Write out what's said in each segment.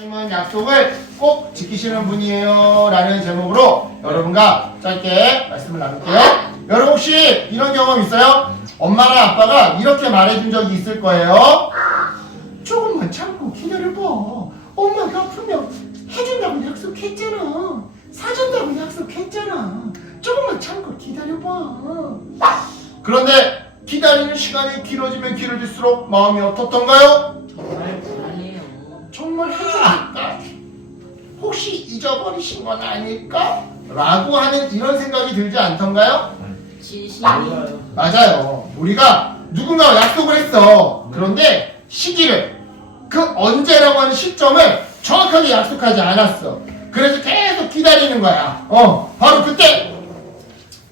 하나님은 약속을 꼭 지키시는 분이에요 라는 제목으로 여러분과 짧게 말씀을 나눌게요. 여러분 혹시 이런 경험 있어요? 엄마나 아빠가 이렇게 말해준 적이 있을 거예요. 조금만 참고 기다려봐. 엄마가 분명 해준다고 약속했잖아. 사준다고 약속했잖아. 조금만 참고 기다려봐. 그런데 기다리는 시간이 길어지면 길어질수록 마음이 어떻던가요? 정말 불안해요. 정말 해줄까? 혹시 잊어버리신 건 아닐까? 라고 하는 이런 생각이 들지 않던가요? 진심이 맞아요. 우리가 누군가와 약속을 했어. 그런데 시기를, 그 언제라고 하는 시점을 정확하게 약속하지 않았어. 그래서 계속 기다리는 거야. 바로 그때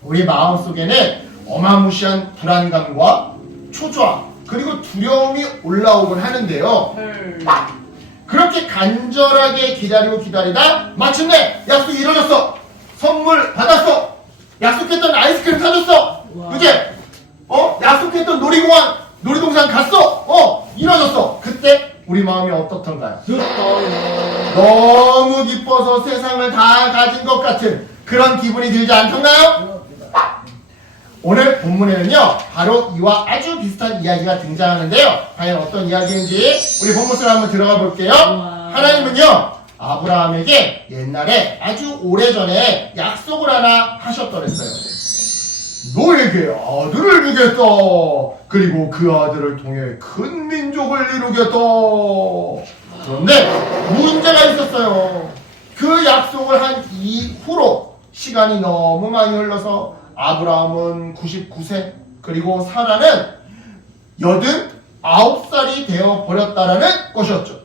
우리 마음속에는 어마무시한 불안감과 초조함 그리고 두려움이 올라오곤 하는데요. 그렇게 간절하게 기다리고 기다리다 마침내 약속이 이루어졌어. 선물 받았어. 약속했던 아이스크림 사줬어. 그제? 약속했던 놀이동산 갔어. 이루어졌어. 그때 우리 마음이 어떻던가요? 너무 기뻐서 세상을 다 가진 것 같은 그런 기분이 들지 않던가요? 오늘 본문에는요 바로 이와 아주 비슷한 이야기가 등장하는데요. 과연 어떤 이야기인지 우리 본문 속으로 한번 들어가 볼게요. 하나님은요 아브라함에게 옛날에 아주 오래전에 약속을 하나 하셨더랬어요. 너에게 아들을 주겠다. 그리고 그 아들을 통해 큰 민족을 이루겠다. 그런데 문제가 있었어요. 그 약속을 한 이후로 시간이 너무 많이 흘러서 아브라함은 99세 그리고 사라는 89살이 되어버렸다라는 것이었죠.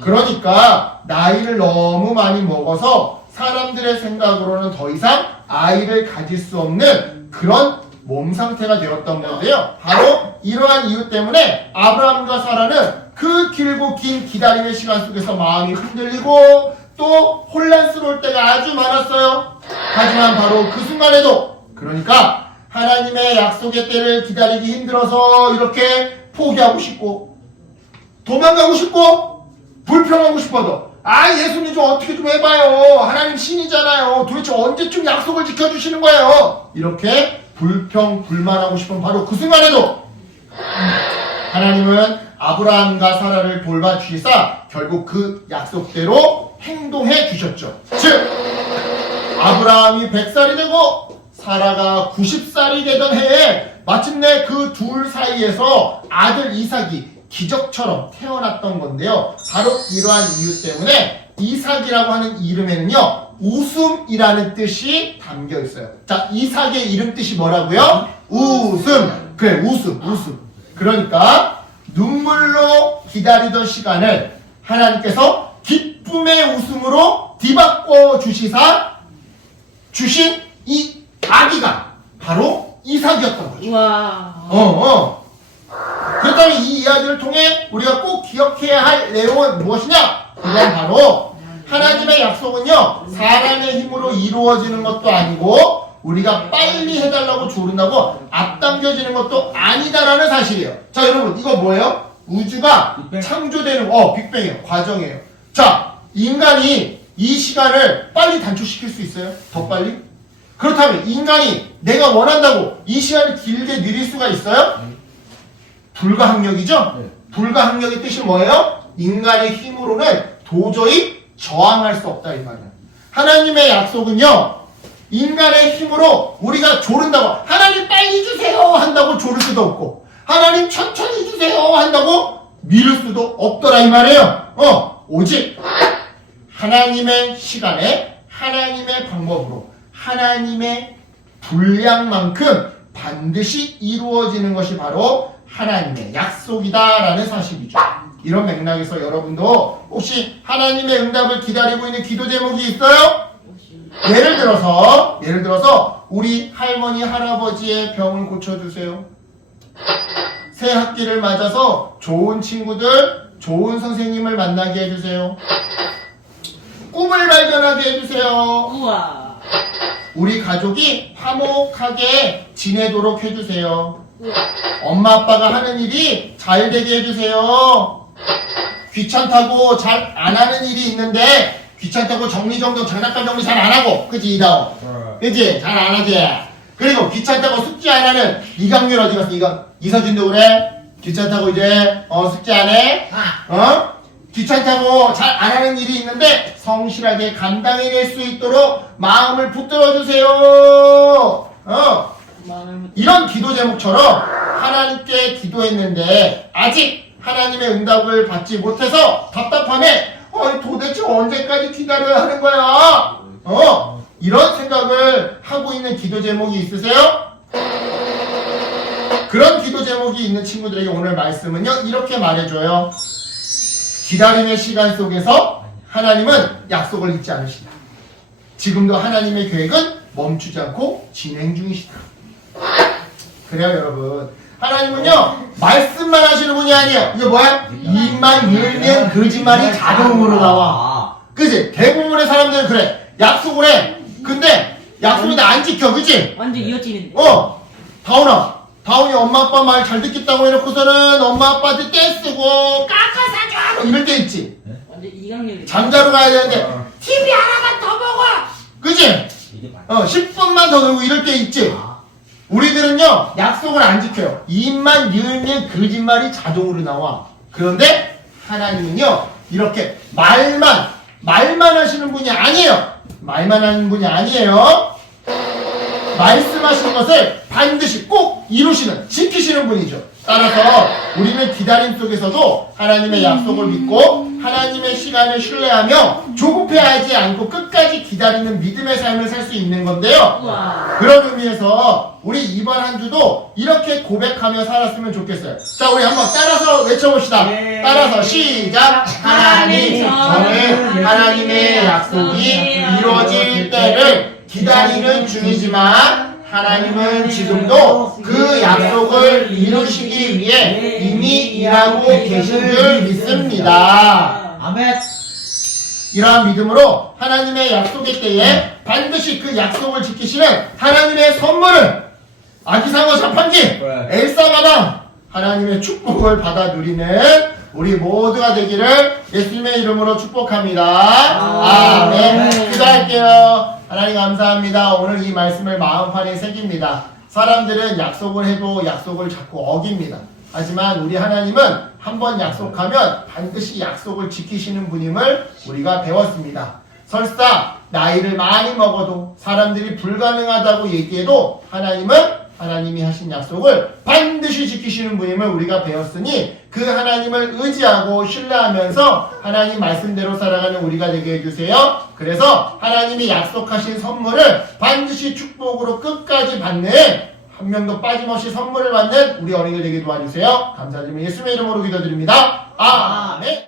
그러니까 나이를 너무 많이 먹어서 사람들의 생각으로는 더 이상 아이를 가질 수 없는 그런 몸 상태가 되었던 건데요. 바로 이러한 이유 때문에 아브라함과 사라는 그 길고 긴 기다림의 시간 속에서 마음이 흔들리고 또 혼란스러울 때가 아주 많았어요. 하지만 바로 그 순간에도, 그러니까 하나님의 약속의 때를 기다리기 힘들어서 이렇게 포기하고 싶고 도망가고 싶고 불평하고 싶어도 예수님 좀 어떻게 좀 해봐요. 하나님 신이잖아요. 도대체 언제쯤 약속을 지켜주시는 거예요. 이렇게 불평 불만하고 싶은 바로 그 순간에도 하나님은 아브라함과 사라를 돌봐주시사 결국 그 약속대로 행동해 주셨죠. 즉 아브라함이 100살이 되고 사라가 90살이 되던 해에 마침내 그 둘 사이에서 아들 이삭이 기적처럼 태어났던 건데요. 바로 이러한 이유 때문에 이삭이라고 하는 이름에는요 웃음이라는 뜻이 담겨 있어요. 자, 이삭의 이름 뜻이 뭐라고요? 웃음. 그래, 웃음. 그러니까 눈물로 기다리던 시간을 하나님께서 기쁨의 웃음으로 뒤바꿔 주시사 주신 이 아기가 바로 이삭이었던 거죠. 와. 그렇다면 이 이야기를 통해 우리가 꼭 기억해야 할 내용은 무엇이냐? 그건 바로 하나님의 약속은요 사람의 힘으로 이루어지는 것도 아니고 우리가 빨리 해달라고 조른다고 앞당겨지는 것도 아니다라는 사실이에요. 자, 여러분 이거 뭐예요? 우주가 창조되는 빅뱅이에요. 과정이에요. 자, 인간이 이 시간을 빨리 단축시킬 수 있어요? 더 빨리? 그렇다면 인간이 내가 원한다고 이 시간을 길게 늘릴 수가 있어요? 불가항력이죠? 불가항력의 뜻이 뭐예요? 인간의 힘으로는 도저히 저항할 수 없다 이 말이에요. 하나님의 약속은요 인간의 힘으로 우리가 조른다고 하나님 빨리 주세요 한다고 조를 수도 없고 하나님 천천히 주세요 한다고 미룰 수도 없더라 이 말이에요. 오직 하나님의 시간에 하나님의 방법으로 하나님의 분량만큼 반드시 이루어지는 것이 바로 하나님의 약속이다라는 사실이죠. 이런 맥락에서 여러분도 혹시 하나님의 응답을 기다리고 있는 기도 제목이 있어요? 예를 들어서 우리 할머니 할아버지의 병을 고쳐주세요. 새 학기를 맞아서 좋은 친구들, 좋은 선생님을 만나게 해주세요. 꿈을 발견하게 해주세요. 우와. 우리 가족이 화목하게 지내도록 해주세요. 엄마 아빠가 하는 일이 잘 되게 해주세요. 귀찮다고 잘 안 하는 일이 있는데 귀찮다고 정리정돈 장난감 정리 잘 안 하고 그치 이다호 그치 잘 안 하지 그리고 귀찮다고 숙제 안 하는 이강률 어디 갔어 이서준도 그래 귀찮다고 이제 숙제 안 해? 귀찮다고 잘 안 하는 일이 있는데 성실하게 감당해낼 수 있도록 마음을 붙들어 주세요. 이런 기도 제목처럼 하나님께 기도했는데 아직 하나님의 응답을 받지 못해서 답답함에 도대체 언제까지 기다려야 하는 거야? 이런 생각을 하고 있는 기도 제목이 있으세요? 그런 기도 제목이 있는 친구들에게 오늘 말씀은요 이렇게 말해줘요. 기다림의 시간 속에서 하나님은 약속을 잊지 않으시다. 지금도 하나님의 계획은 멈추지 않고 진행 중이시다. 그래요 여러분. 하나님은요 말씀만 하시는 분이 아니에요. 이거 뭐야? 입만 열면 거짓말이 자동으로 나와. 그치? 대부분의 사람들은 그래. 약속을 해. 근데 약속인데 안 지켜. 그치? 완전 이어지는데. 다운이 엄마 아빠 말 잘 듣겠다고 해놓고서는 엄마 아빠한테 떼쓰고 깎아 사줘 이럴 때 있지. 완전 이강렬이. 장자로 가야 되는데 TV 하나만 더 먹어. 그치? 10분만 더 놀고 이럴 때 있지. 우리들은요 약속을 안 지켜요. 입만 열면 거짓말이 자동으로 나와. 그런데 하나님은요 이렇게 말만 하시는 분이 아니에요. 말만 하는 분이 아니에요. 말씀하신 것을 반드시 꼭 이루시는, 지키시는 분이죠. 따라서 우리는 기다림 속에서도 하나님의 약속을 믿고 하나님의 시간을 신뢰하며 조급해하지 않고 끝까지 기다리는 믿음의 삶을 살 수 있는 건데요. 우와. 그런 의미에서 우리 이번 한 주도 이렇게 고백하며 살았으면 좋겠어요. 자, 우리 한번 따라서 외쳐봅시다. 따라서 시작! 하나님, 저는 하나님의 약속이 이루어질 때를 기다리는 중이지만 하나님은 지금도 그 약속을 이루시기 위해 이미 일하고 계신 줄 믿습니다. 아멘. 이러한 믿음으로 하나님의 약속의 때에 반드시 그 약속을 지키시는 하나님의 선물을 아기상어 자판기 엘사 가방 하나님의 축복을 받아 누리는 우리 모두가 되기를 예수님의 이름으로 축복합니다. 아멘. 기도할게요. 하나님 감사합니다. 오늘 이 말씀을 마음판에 새깁니다. 사람들은 약속을 해도 약속을 자꾸 어깁니다. 하지만 우리 하나님은 한번 약속하면 반드시 약속을 지키시는 분임을 우리가 배웠습니다. 설사 나이를 많이 먹어도 사람들이 불가능하다고 얘기해도 하나님은 하나님이 하신 약속을 반드시 지키시는 분임을 우리가 배웠으니 그 하나님을 의지하고 신뢰하면서 하나님 말씀대로 살아가는 우리가 되게 해주세요. 그래서 하나님이 약속하신 선물을 반드시 축복으로 끝까지 받는 한 명도 빠짐없이 선물을 받는 우리 어린이들 되게 도와주세요. 감사드리며 예수님의 이름으로 기도드립니다. 아멘.